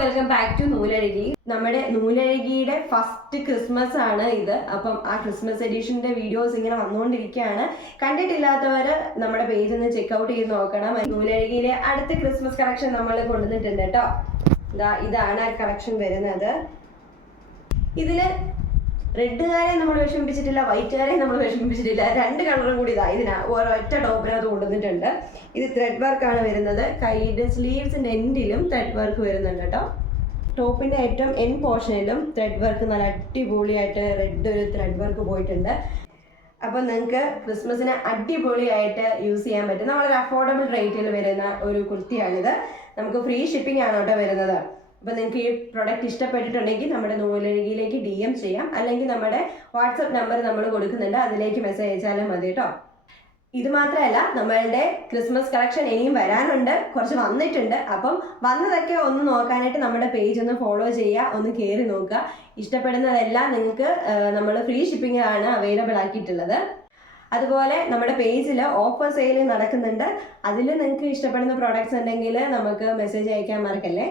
Welcome back to നൂലഴകി. നമ്മുടെ നൂലഴകിയുടെ first Christmas ആണ് ഇത്. അപ്പം ആ ക്രിസ്മസ് എഡിഷന്റെ വീഡിയോസ് ഇങ്ങനെ വന്നുകൊണ്ടിരിക്കുകയാണ്. കണ്ടിട്ടില്ലാത്തവര് നമ്മുടെ പേജ് ഒന്ന് ചെക്ക്ഔട്ട് ചെയ്ത് നോക്കണം. നൂലഴകിയിലെ അടുത്ത ക്രിസ്മസ് കളക്ഷൻ നമ്മൾ കൊണ്ടുവന്നിട്ടുണ്ട് കേട്ടോ. ഇതാണ് ആ കളക്ഷൻ വരുന്നത്. ഇതില് റെഡുകാരെ നമ്മൾ വിഷമിപ്പിച്ചിട്ടില്ല, വൈറ്റുകാരെ നമ്മൾ വിഷമിപ്പിച്ചിട്ടില്ല. രണ്ട് കളറും കൂടി ഇതിന് ഒരൊറ്റ ടോപ്പിനകത്ത് കൊണ്ടുവന്നിട്ടുണ്ട്. ഇത് ത്രെഡ് വർക്കാണ് വരുന്നത്. കൈയുടെ സ്ലീവ്സിന്റെ എൻഡിലും ത്രെഡ് വർക്ക് വരുന്നുണ്ട് കേട്ടോ. ടോപ്പിന്റെ ഏറ്റവും എൻ പോർഷനിലും ത്രെഡ് വർക്ക് നല്ല അടിപൊളിയായിട്ട് റെഡ് ഒരു ത്രെഡ് വർക്ക് പോയിട്ടുണ്ട്. അപ്പം നിങ്ങൾക്ക് ക്രിസ്മസിന് അടിപൊളിയായിട്ട് യൂസ് ചെയ്യാൻ പറ്റും. നമ്മളൊരു അഫോർഡബിൾ റേറ്റിൽ വരുന്ന ഒരു കുർത്തിയാണിത്. നമുക്ക് ഫ്രീ ഷിപ്പിംഗ് ആണ് കേട്ടോ വരുന്നത്. അപ്പോൾ നിങ്ങൾക്ക് ഈ പ്രൊഡക്റ്റ് ഇഷ്ടപ്പെട്ടിട്ടുണ്ടെങ്കിൽ നമ്മുടെ നൂലഴകിയിലേക്ക് DM ചെയ്യാം, അല്ലെങ്കിൽ നമ്മുടെ വാട്സപ്പ് നമ്പർ നമ്മൾ കൊടുക്കുന്നുണ്ട്, അതിലേക്ക് മെസ്സേജ് അയച്ചാലും മതി കേട്ടോ. ഇത് മാത്രമല്ല, നമ്മളുടെ ക്രിസ്മസ് കളക്ഷൻ ഇനിയും വരാനുണ്ട്, കുറച്ച് വന്നിട്ടുണ്ട്. അപ്പം വന്നതൊക്കെ ഒന്ന് നോക്കാനായിട്ട് നമ്മുടെ പേജ് ഒന്ന് ഫോളോ ചെയ്യുക, ഒന്ന് കയറി നോക്കുക. ഇഷ്ടപ്പെടുന്നതെല്ലാം നിങ്ങൾക്ക് നമ്മൾ ഫ്രീ ഷിപ്പിങ്ങിലാണ് അവൈലബിൾ ആക്കിയിട്ടുള്ളത്. അതുപോലെ നമ്മുടെ പേജിൽ ഓഫർ സെയിൽ നടക്കുന്നുണ്ട്. അതിൽ നിങ്ങൾക്ക് ഇഷ്ടപ്പെടുന്ന പ്രോഡക്റ്റ്സ് ഉണ്ടെങ്കിൽ നമുക്ക് മെസ്സേജ് അയക്കാൻ മറക്കല്ലേ.